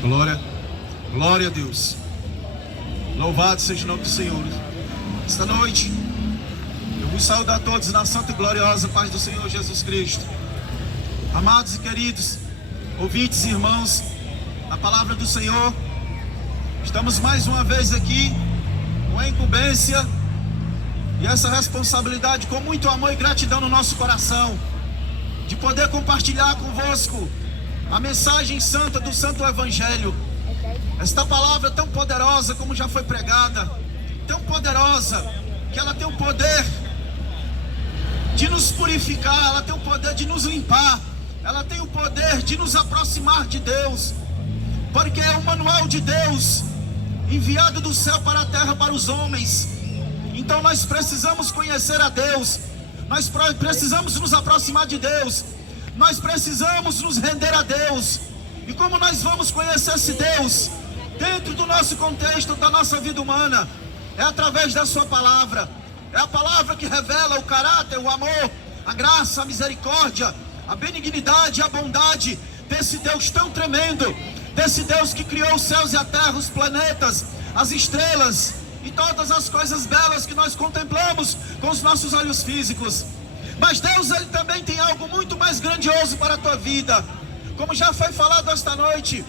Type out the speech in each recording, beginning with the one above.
Glória, glória a Deus. Louvado seja o nome do Senhor. Esta noite eu vos saudar a todos na santa e gloriosa paz do Senhor Jesus Cristo. Amados e queridos ouvintes e irmãos, na palavra do Senhor, estamos mais uma vez aqui com a incumbência e essa responsabilidade, com muito amor e gratidão no nosso coração, de poder compartilhar convosco a mensagem santa do Santo Evangelho. Esta palavra tão poderosa, como já foi pregada, tão poderosa, que ela tem o poder de nos purificar, ela tem o poder de nos limpar, ela tem o poder de nos aproximar de Deus, porque é o manual de Deus, enviado do céu para a terra para os homens. Então nós precisamos conhecer a Deus, nós precisamos nos aproximar de Deus, nós precisamos nos render a Deus. E como nós vamos conhecer esse Deus dentro do nosso contexto, da nossa vida humana? É através da sua palavra. É a palavra que revela o caráter, o amor, a graça, a misericórdia, a benignidade, a bondade desse Deus tão tremendo, desse Deus que criou os céus e a terra, os planetas, as estrelas e todas as coisas belas que nós contemplamos com os nossos olhos físicos. Mas Deus, Ele também tem algo muito mais grandioso para a tua vida. Como já foi falado esta noite,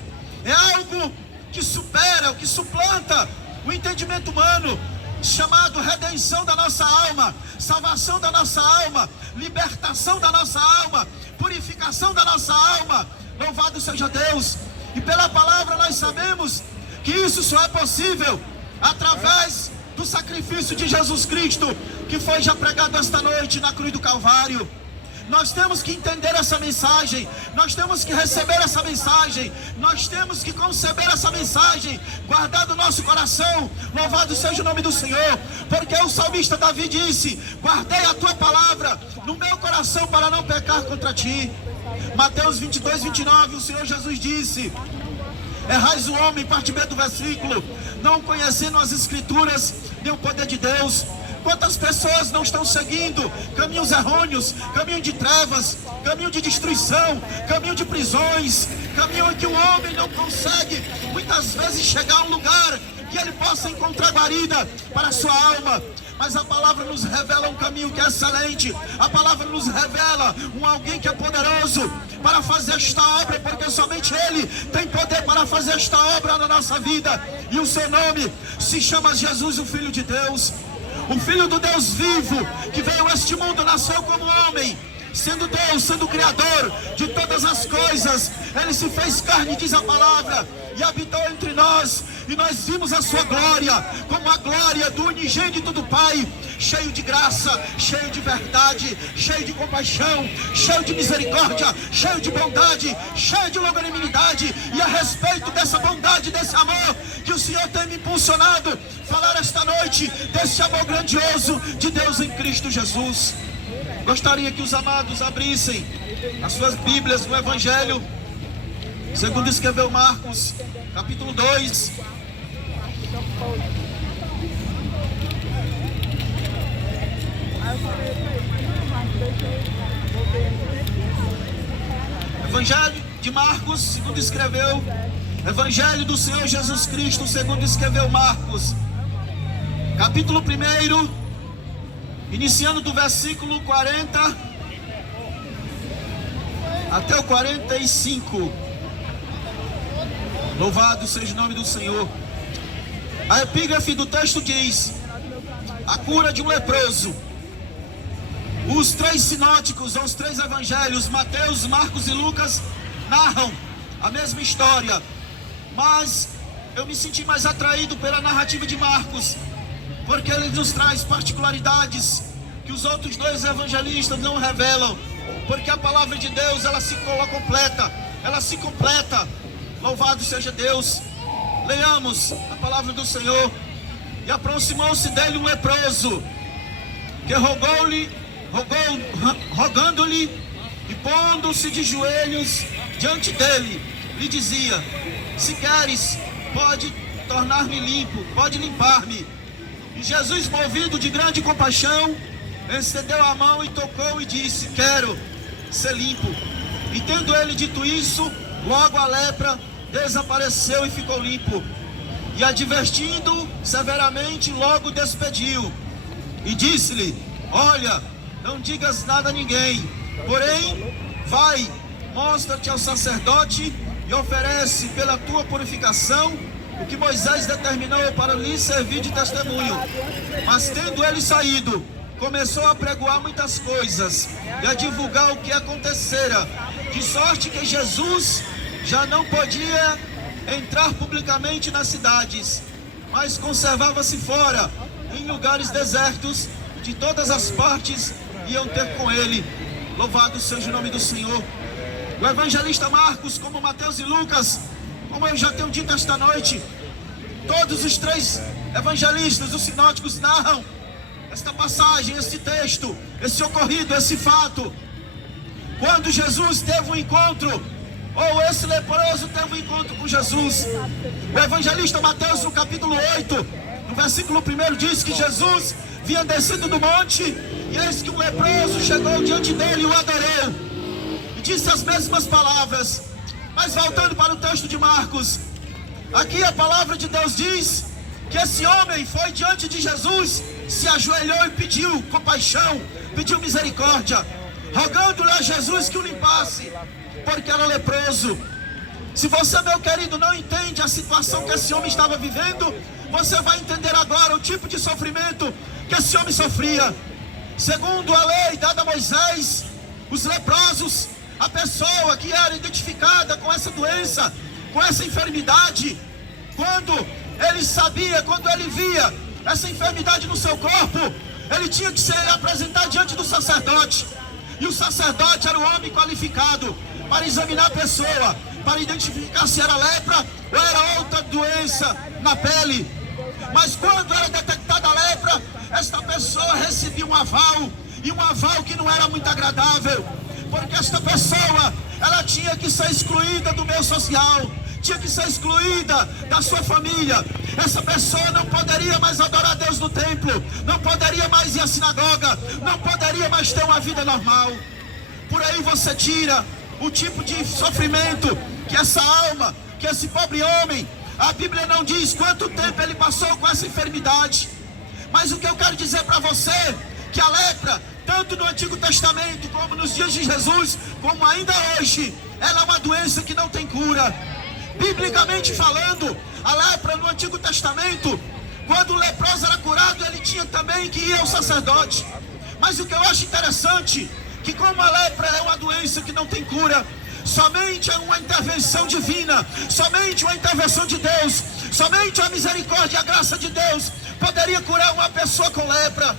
é algo que supera, que suplanta o entendimento humano, chamado redenção da nossa alma, salvação da nossa alma, libertação da nossa alma, purificação da nossa alma. Louvado seja Deus. E pela palavra nós sabemos que isso só é possível através do sacrifício de Jesus Cristo, que foi já pregado esta noite na cruz do Calvário. Nós temos que entender essa mensagem, nós temos que receber essa mensagem, nós temos que conceber essa mensagem, guardar no nosso coração. Louvado seja o nome do Senhor, porque o salmista Davi disse: guardei a tua palavra no meu coração para não pecar contra ti. Mateus 22, 29, o Senhor Jesus disse: errais o homem, parte B do versículo, não conhecendo as escrituras nem o poder de Deus. Quantas pessoas não estão seguindo caminhos errôneos, caminho de trevas, caminho de destruição, caminho de prisões, caminho em que o homem não consegue muitas vezes chegar a um lugar que ele possa encontrar guarida para a sua alma. Mas a palavra nos revela um caminho que é excelente. A palavra nos revela alguém que é poderoso para fazer esta obra, porque somente Ele tem poder para fazer esta obra na nossa vida. E o seu nome se chama Jesus, o Filho de Deus, o Filho do Deus vivo, que veio a este mundo, nasceu como homem, sendo Deus, sendo o Criador de todas as coisas. Ele se fez carne, diz a palavra, e habitou entre nós, e nós vimos a sua glória, como a glória do unigênito do Pai, cheio de graça, cheio de verdade, cheio de compaixão, cheio de misericórdia, cheio de bondade, cheio de longanimidade. E a respeito dessa bondade, desse amor que o Senhor tem me impulsionado falar esta noite, desse amor grandioso de Deus em Cristo Jesus. Gostaria que os amados abrissem as suas Bíblias no Evangelho segundo escreveu Marcos, capítulo 2. Evangelho de Marcos, segundo escreveu, Evangelho do Senhor Jesus Cristo, segundo escreveu Marcos, capítulo 1, iniciando do versículo 40 até o 45. Louvado seja o nome do Senhor. A epígrafe do texto diz: a cura de um leproso. Os três sinóticos, ou os três evangelhos, Mateus, Marcos e Lucas, narram a mesma história, mas eu me senti mais atraído pela narrativa de Marcos, porque ele nos traz particularidades que os outros dois evangelistas não revelam, porque a palavra de Deus, ela se completa, ela se completa. Louvado seja Deus. Leiamos a palavra do Senhor. E aproximou-se dele um leproso, que rogando-lhe e pondo-se de joelhos diante dele, lhe dizia: se queres, pode tornar-me limpo, pode limpar-me. E Jesus, movido de grande compaixão, estendeu a mão e tocou e disse: quero ser limpo. E tendo ele dito isso, logo a lepra desapareceu e ficou limpo. E advertindo severamente, logo despediu. E disse-lhe: olha, não digas nada a ninguém, porém, vai, mostra-te ao sacerdote e oferece pela tua purificação o que Moisés determinou para lhe servir de testemunho. Mas tendo ele saído, começou a pregoar muitas coisas e a divulgar o que acontecera, de sorte que Jesus já não podia entrar publicamente nas cidades, mas conservava-se fora, em lugares desertos. De todas as partes iam ter com ele. Louvado seja o nome do Senhor. O evangelista Marcos, como Mateus e Lucas, como eu já tenho dito esta noite, todos os três evangelistas, os sinóticos, narram esta passagem, esse texto, esse ocorrido, esse fato. Quando Jesus teve um encontro, ou esse leproso teve um encontro com Jesus. O evangelista Mateus, no capítulo 8, no versículo 1, diz que Jesus vinha descendo do monte, e eis que um leproso chegou diante dele e o adorou, e disse as mesmas palavras. Mas voltando para o texto de Marcos, aqui a palavra de Deus diz que esse homem foi diante de Jesus, se ajoelhou e pediu compaixão, pediu misericórdia, rogando-lhe a Jesus que o limpasse, porque era leproso. Se você, meu querido, não entende a situação que esse homem estava vivendo, você vai entender agora o tipo de sofrimento que esse homem sofria. Segundo a lei dada a Moisés, os leprosos, a pessoa que era identificada com essa doença, com essa enfermidade, quando ele sabia, quando ele via essa enfermidade no seu corpo, ele tinha que se apresentar diante do sacerdote. E o sacerdote era o homem qualificado para examinar a pessoa, para identificar se era lepra ou era outra doença na pele. Mas quando era detectada a lepra, esta pessoa recebia um aval, e um aval que não era muito agradável, porque esta pessoa, ela tinha que ser excluída do meio social, tinha que ser excluída da sua família. Essa pessoa não poderia mais adorar a Deus no templo, não poderia mais ir à sinagoga, não poderia mais ter uma vida normal. Por aí você tira o tipo de sofrimento que essa alma, que esse pobre homem, a Bíblia não diz quanto tempo ele passou com essa enfermidade. Mas o que eu quero dizer para você, que a lepra, tanto no Antigo Testamento, como nos dias de Jesus, como ainda hoje, ela é uma doença que não tem cura. Biblicamente falando, a lepra no Antigo Testamento, quando o leproso era curado, ele tinha também que ir ao sacerdote. Mas o que eu acho interessante, que como a lepra é uma doença que não tem cura, somente uma intervenção divina, somente uma intervenção de Deus, somente a misericórdia e a graça de Deus poderia curar uma pessoa com lepra.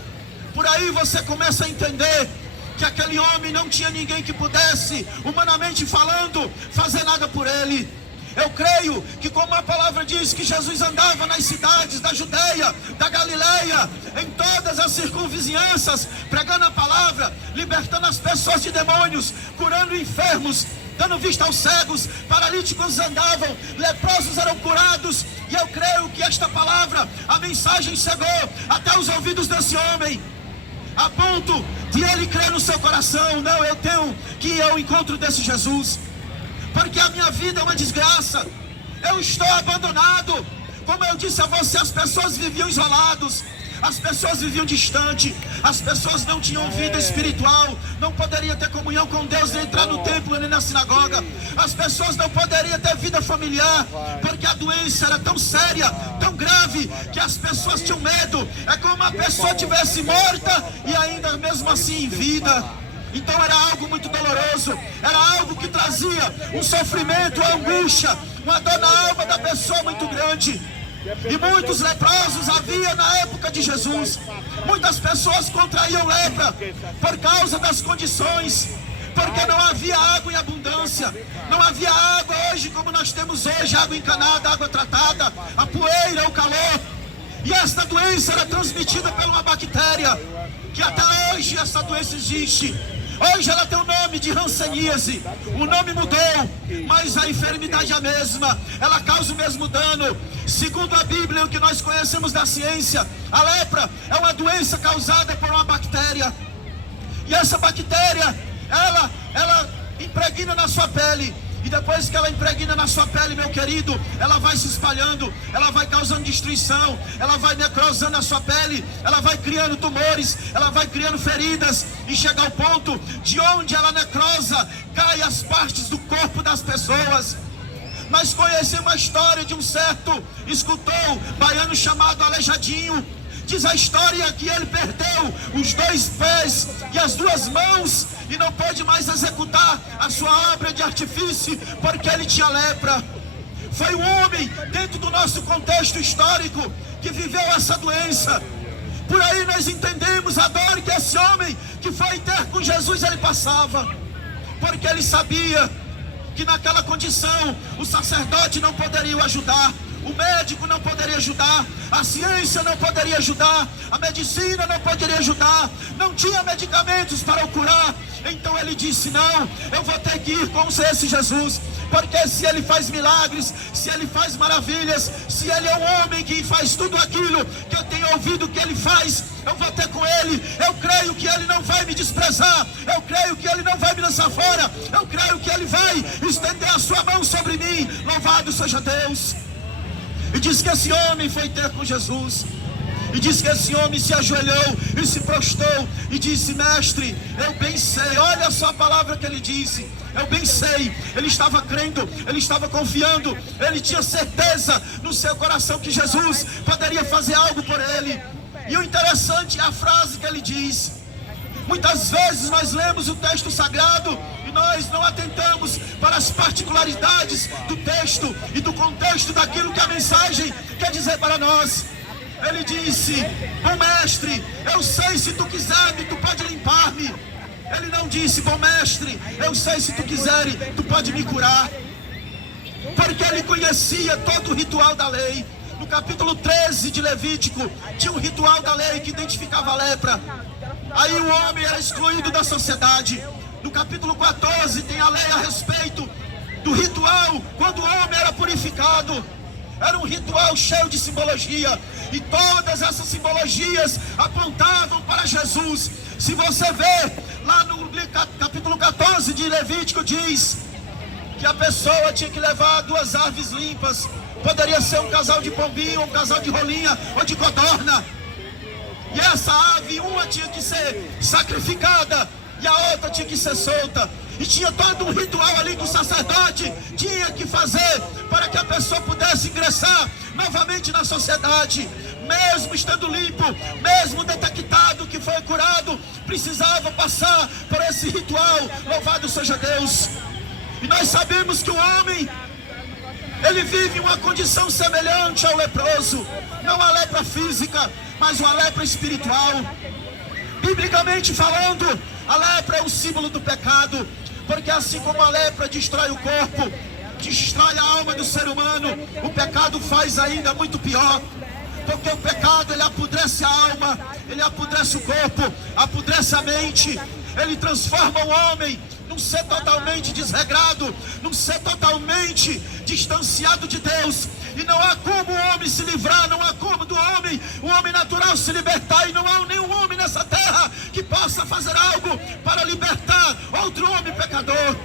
Por aí você começa a entender que aquele homem não tinha ninguém que pudesse, humanamente falando, fazer nada por ele. Eu creio que, como a palavra diz, que Jesus andava nas cidades da Judeia, da Galileia, em todas as circunvizinhanças, pregando a palavra, libertando as pessoas de demônios, curando enfermos, dando vista aos cegos, paralíticos andavam, leprosos eram curados. E eu creio que esta palavra, a mensagem chegou até os ouvidos desse homem, a ponto de ele crer no seu coração: não, eu tenho que ir ao encontro desse Jesus, porque a minha vida é uma desgraça, eu estou abandonado. Como eu disse a você, as pessoas viviam isolados, as pessoas viviam distante, as pessoas não tinham vida espiritual, não poderiam ter comunhão com Deus, nem entrar no templo, nem na sinagoga. As pessoas não poderiam ter vida familiar, porque a doença era tão séria, tão grave, que as pessoas tinham medo. É como a pessoa tivesse morta e ainda mesmo assim em vida. Então era algo muito doloroso, era algo que trazia um sofrimento, uma angústia, uma dor na alma da pessoa muito grande. E muitos leprosos havia na época de Jesus. Muitas pessoas contraíam lepra por causa das condições, porque não havia água em abundância. Não havia água hoje como nós temos hoje, água encanada, água tratada, a poeira, o calor. E esta doença era transmitida por uma bactéria, que até hoje essa doença existe. Hoje ela tem o nome de hanseníase, o nome mudou, mas a enfermidade é a mesma, ela causa o mesmo dano. Segundo a Bíblia, o que nós conhecemos da ciência, a lepra é uma doença causada por uma bactéria. E essa bactéria, ela impregna na sua pele, e depois que ela impregna na sua pele, meu querido, ela vai se espalhando, ela vai causando destruição, ela vai necrosando a sua pele, ela vai criando tumores, ela vai criando feridas, e chega ao ponto de onde ela necrosa, cai as partes do corpo das pessoas. Mas conheci uma história de um certo escultor baiano chamado Aleijadinho. Diz a história que ele perdeu os 2 pés e as 2 mãos e não pôde mais executar a sua obra de artifício porque ele tinha lepra. Foi um homem dentro do nosso contexto histórico que viveu essa doença. Por aí nós entendemos a dor que esse homem que foi ter com Jesus ele passava, porque ele sabia que naquela condição o sacerdote não poderia o ajudar, o médico não poderia ajudar, a ciência não poderia ajudar, a medicina não poderia ajudar, não tinha medicamentos para o curar. Então ele disse: não, eu vou ter que ir com esse Jesus, porque se ele faz milagres, se ele faz maravilhas, se ele é um homem que faz tudo aquilo que eu tenho ouvido que ele faz, eu vou ter com ele. Eu creio que ele não vai me desprezar, eu creio que ele não vai me lançar fora, eu creio que ele vai estender a sua mão sobre mim. Louvado seja Deus. E diz que esse homem foi ter com Jesus, e diz que esse homem se ajoelhou e se prostrou e disse: mestre, eu bem sei. Olha só a palavra que ele disse: eu bem sei. Ele estava crendo, ele estava confiando, ele tinha certeza no seu coração que Jesus poderia fazer algo por ele. E o interessante é a frase que ele diz. Muitas vezes nós lemos o texto sagrado e nós não atentamos para as particularidades do texto e do contexto daquilo que a mensagem quer dizer para nós. Ele disse: bom mestre, eu sei, se tu quiseres, tu pode limpar-me. Ele não disse: bom mestre, eu sei, se tu quiseres, tu pode me curar. Porque ele conhecia todo o ritual da lei. No capítulo 13 de Levítico, tinha um ritual da lei que identificava a lepra. Aí o homem era excluído da sociedade. No capítulo 14 tem a lei a respeito do ritual quando o homem era purificado. Era um ritual cheio de simbologia, e todas essas simbologias apontavam para Jesus. Se você vê lá no capítulo 14 de Levítico, diz que a pessoa tinha que levar 2 aves limpas. Poderia ser um casal de pombinho, um casal de rolinha ou de codorna. E essa ave, uma tinha que ser sacrificada e a outra tinha que ser solta. E tinha todo um ritual ali que o sacerdote tinha que fazer para que a pessoa pudesse ingressar novamente na sociedade. Mesmo estando limpo, mesmo detectado que foi curado, precisava passar por esse ritual. Louvado seja Deus. E nós sabemos que o homem, ele vive uma condição semelhante ao leproso. Não a lepra física, mas uma lepra espiritual. Biblicamente falando, a lepra é um símbolo do pecado. Porque assim como a lepra destrói o corpo, destrói a alma do ser humano, o pecado faz ainda muito pior. Porque o pecado, ele apodrece a alma, ele apodrece o corpo, apodrece a mente. Ele transforma o homem num ser totalmente desregrado, num ser totalmente distanciado de Deus. E não há como o homem se livrar, não há como o homem natural se libertar. E não há nenhum homem nessa terra que possa fazer algo para libertar outro homem pecador.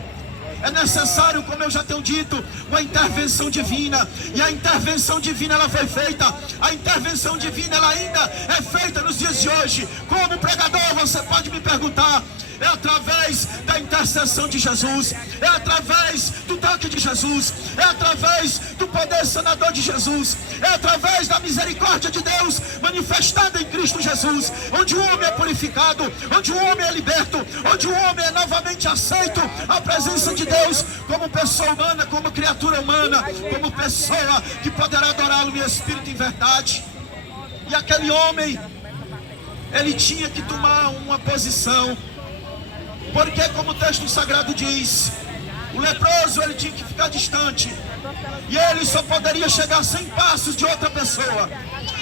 É necessário, como eu já tenho dito, uma intervenção divina. E a intervenção divina, ela foi feita. A intervenção divina, ela ainda é feita nos dias de hoje. Como pregador, você pode me perguntar: é através da intercessão de Jesus, é através do toque de Jesus, é através do poder sanador de Jesus, é através da misericórdia de Deus manifestada em Cristo Jesus, onde o homem é purificado, onde o homem é liberto, onde o homem é novamente aceito à presença de Deus como pessoa humana, como criatura humana, como pessoa que poderá adorá-lo em espírito e em verdade. E aquele homem, ele tinha que tomar uma posição. Porque, como o texto sagrado diz, o leproso, ele tinha que ficar distante, e ele só poderia chegar a 100 passos de outra pessoa.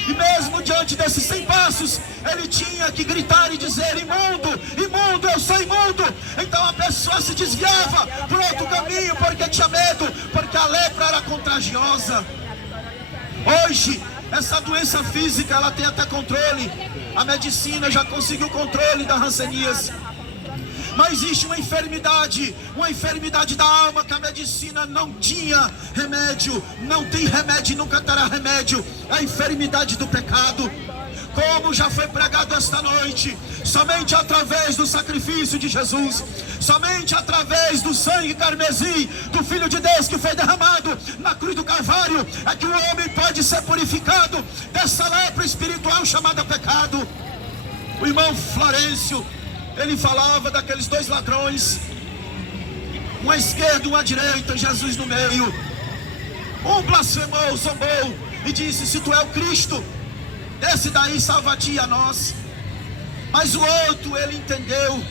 E mesmo diante desses 100 passos, ele tinha que gritar e dizer: imundo, imundo, eu sou imundo. Então a pessoa se desviava por outro caminho, porque tinha medo, porque a lepra era contagiosa. Hoje, essa doença física, ela tem até controle. A medicina já conseguiu controle da hanseníase. Mas existe uma enfermidade da alma que a medicina não tinha remédio, não tem remédio e nunca terá remédio. A enfermidade do pecado. Como já foi pregado esta noite, somente através do sacrifício de Jesus, somente através do sangue carmesim do Filho de Deus que foi derramado na cruz do Calvário, é que o homem pode ser purificado dessa lepra espiritual chamada pecado. O irmão Florencio, ele falava daqueles dois ladrões, um à esquerda e um à direita, Jesus no meio. Um blasfemou, zombou e disse: se tu é o Cristo, desce daí, salva-te e a nós. Mas o outro, ele entendeu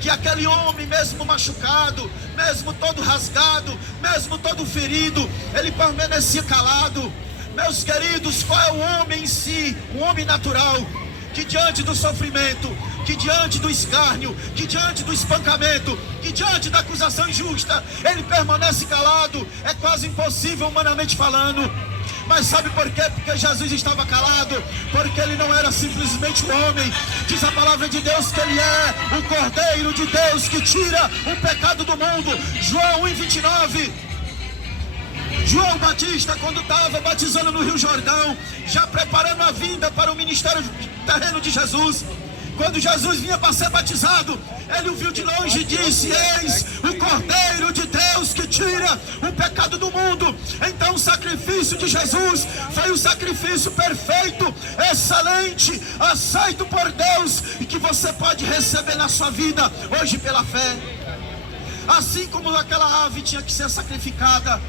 que aquele homem, mesmo machucado, mesmo todo rasgado, mesmo todo ferido, ele permanecia calado. Meus queridos, qual é o homem em si? Um homem natural, que diante do sofrimento, que diante do escárnio, que diante do espancamento, que diante da acusação injusta, ele permanece calado. É quase impossível humanamente falando. Mas sabe por quê? Porque Jesus estava calado, porque ele não era simplesmente um homem. Diz a palavra de Deus que ele é o Cordeiro de Deus que tira o pecado do mundo. João 1,29. João Batista, quando estava batizando no Rio Jordão, já preparando a vinda para o ministério terreno de Jesus, quando Jesus vinha para ser batizado, ele o viu de longe e disse: eis o Cordeiro de Deus que tira o pecado do mundo. Então o sacrifício de Jesus foi um sacrifício perfeito, excelente, aceito por Deus, e que você pode receber na sua vida hoje pela fé. Assim como aquela ave tinha que ser sacrificada,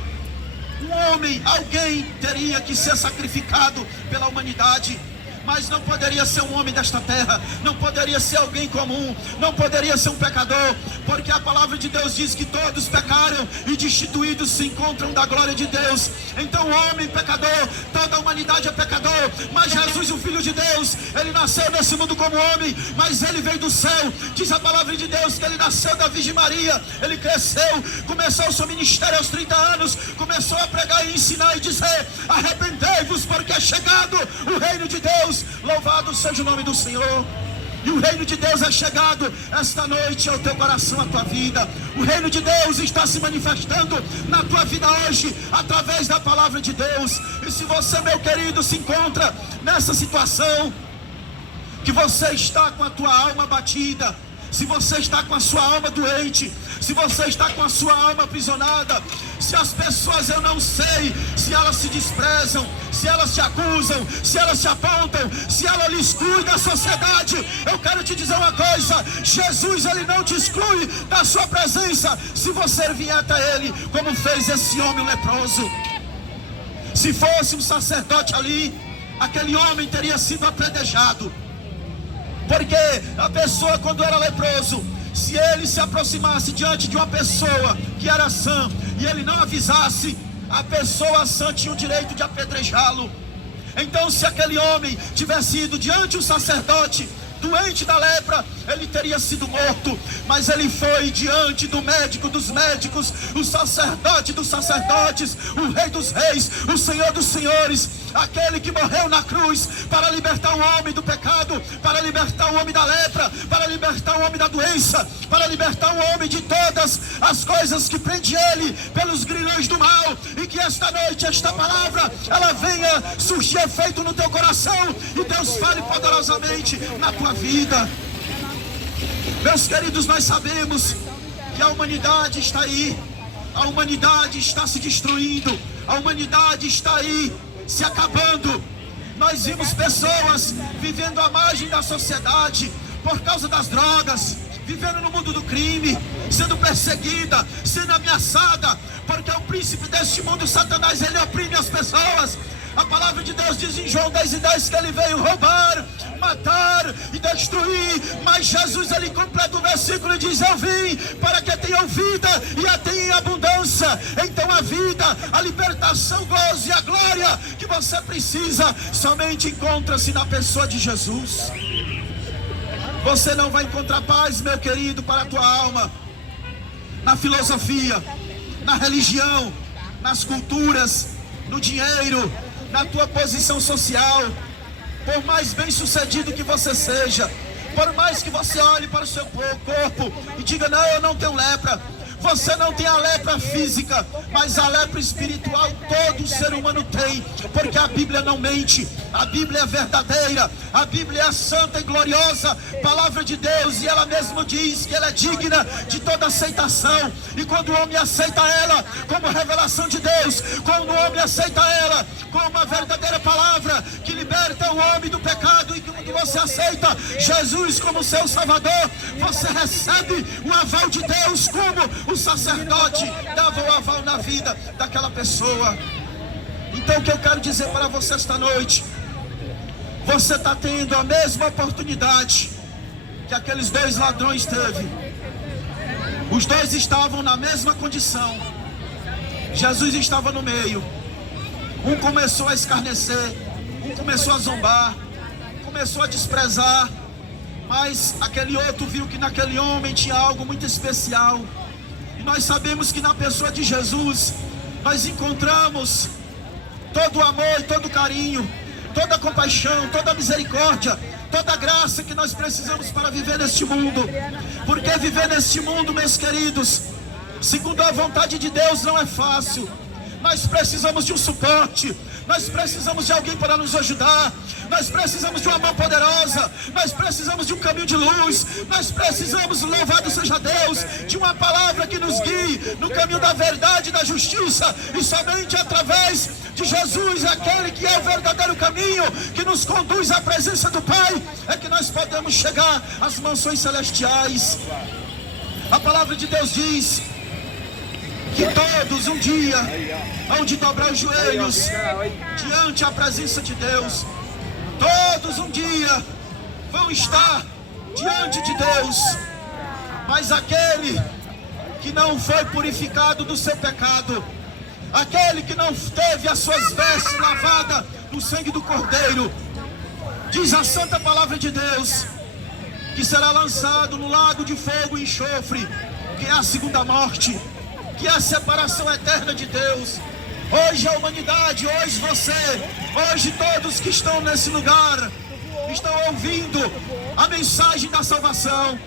um homem, alguém teria que ser sacrificado pela humanidade. Mas não poderia ser um homem desta terra, não poderia ser alguém comum, não poderia ser um pecador, porque a palavra de Deus diz que todos pecaram e destituídos se encontram da glória de Deus. Então o homem pecador, toda a humanidade é pecador, mas Jesus, o Filho de Deus, ele nasceu nesse mundo como homem, mas ele veio do céu. Diz a palavra de Deus que ele nasceu da Virgem Maria, ele cresceu, começou o seu ministério aos 30 anos, começou a pregar e ensinar e dizer: arrependei-vos, porque é chegado o reino de Deus. Louvado seja o nome do Senhor. E o reino de Deus é chegado esta noite ao teu coração, à tua vida. O reino de Deus está se manifestando na tua vida hoje, através da palavra de Deus. E se você, meu querido, se encontra nessa situação, que você está com a tua alma abatida, se você está com a sua alma doente, se você está com a sua alma aprisionada, se as pessoas, eu não sei, se elas se desprezam, se elas te acusam, se elas te apontam, se ela lhe exclui da sociedade, eu quero te dizer uma coisa: Jesus, ele não te exclui da sua presença, se você vier até ele, como fez esse homem leproso. Se fosse um sacerdote ali, aquele homem teria sido apedrejado. Porque a pessoa, quando era leproso, se ele se aproximasse diante de uma pessoa que era sã e ele não avisasse, a pessoa sã tinha o direito de apedrejá-lo. Então, se aquele homem tivesse ido diante do sacerdote doente da lepra, ele teria sido morto. Mas ele foi diante do médico dos médicos, o sacerdote dos sacerdotes, o rei dos reis, o senhor dos senhores, aquele que morreu na cruz para libertar o homem do pecado, para libertar o homem da lepra, para libertar o homem da doença, para libertar o homem de todas as coisas que prende ele pelos grilhões do mal. E que esta noite, esta palavra, ela venha surgir efeito no teu coração, e Deus fale poderosamente na tua vida. Meus queridos, nós sabemos que a humanidade está aí, a humanidade está se destruindo, a humanidade está aí se acabando. Nós vimos pessoas vivendo à margem da sociedade por causa das drogas, vivendo no mundo do crime, sendo perseguida, sendo ameaçada, porque o príncipe deste mundo, Satanás, ele oprime as pessoas. A palavra de Deus diz em João 10:10 que ele veio roubar, matar e destruir. Mas Jesus, ele completa o versículo e diz: eu vim para que tenham vida e a tenham em abundância. Então a vida, a libertação, o gozo e a glória que você precisa somente encontra-se na pessoa de Jesus. Você não vai encontrar paz, meu querido, para a tua alma na filosofia, na religião, nas culturas, no dinheiro, na tua posição social. Por mais bem sucedido que você seja, Por mais que você olhe para o seu corpo e diga: não, eu não tenho lepra. Você não tem a lepra física, mas a lepra espiritual todo ser humano tem, porque a Bíblia não mente, a Bíblia é verdadeira, a Bíblia é santa e gloriosa, palavra de Deus, e ela mesma diz que ela é digna de toda aceitação. E quando o homem aceita ela como revelação de Deus, quando o homem aceita ela como uma verdadeira palavra que liberta o homem do pecado, e quando você aceita Jesus como seu Salvador, você recebe o aval de Deus, como o sacerdote dava o aval na vida daquela pessoa. Então o que eu quero dizer para você esta noite: você está tendo a mesma oportunidade que aqueles dois ladrões teve. Os dois estavam na mesma condição. Jesus estava no meio. Um começou a escarnecer, um começou a zombar, começou a desprezar, mas aquele outro viu que naquele homem tinha algo muito especial. E nós sabemos que na pessoa de Jesus nós encontramos todo o amor e todo o carinho, toda a compaixão, toda a misericórdia, toda a graça que nós precisamos para viver neste mundo. Porque viver neste mundo, meus queridos, segundo a vontade de Deus, não é fácil. Nós precisamos de um suporte, nós precisamos de alguém para nos ajudar, nós precisamos de uma mão poderosa, nós precisamos de um caminho de luz, nós precisamos, louvado seja Deus, de uma palavra que nos guie no caminho da verdade e da justiça. E somente através de Jesus, aquele que é o verdadeiro caminho, que nos conduz à presença do Pai, é que nós podemos chegar às mansões celestiais. A palavra de Deus diz que todos um dia hão de dobrar os joelhos diante da presença de Deus. Todos um dia vão estar diante de Deus. Mas aquele que não foi purificado do seu pecado, aquele que não teve as suas vestes lavadas no sangue do Cordeiro, diz a santa palavra de Deus, que será lançado no lago de fogo e enxofre, que é a segunda morte, que é a separação eterna de Deus. Hoje a humanidade, hoje você, hoje todos que estão nesse lugar, estão ouvindo a mensagem da salvação.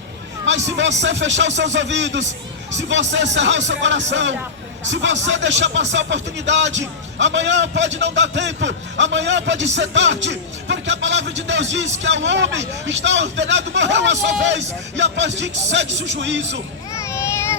Mas se você fechar os seus ouvidos, se você encerrar o seu coração, se você deixar passar a oportunidade, amanhã pode não dar tempo, amanhã pode ser tarde, porque a palavra de Deus diz que ao homem está ordenado morrer uma só vez, e após disso segue-se o juízo.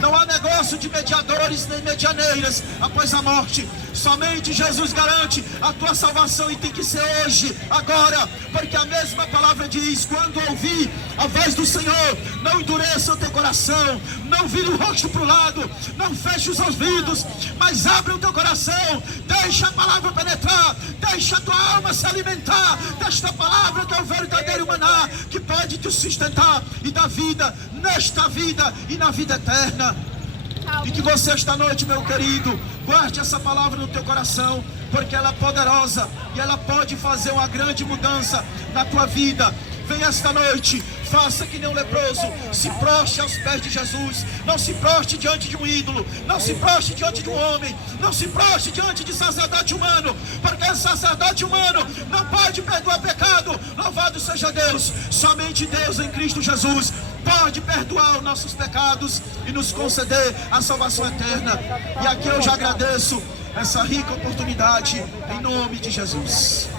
Não há negócio de mediadores nem medianeiras após a morte. Somente Jesus garante a tua salvação, e tem que ser hoje, agora, porque a mesma palavra diz: quando ouvir a voz do Senhor, não endureça o teu coração, não vire o rosto para o lado, não feche os ouvidos, mas abre o teu coração, deixa a palavra penetrar, deixa a tua alma se alimentar desta palavra, que é o verdadeiro maná, que pode te sustentar e dar vida nesta vida e na vida eterna. E que você esta noite, meu querido, guarde essa palavra no teu coração, porque ela é poderosa e ela pode fazer uma grande mudança na tua vida. Vem esta noite, faça que nem um leproso, se proste aos pés de Jesus. Não se proste diante de um ídolo, não se proste diante de um homem, não se proste diante de sacerdote humano, porque sacerdote humano não pode perdoar pecado. Louvado seja Deus. Somente Deus em Cristo Jesus pode perdoar os nossos pecados e nos conceder a salvação eterna. E aqui eu já agradeço essa rica oportunidade em nome de Jesus.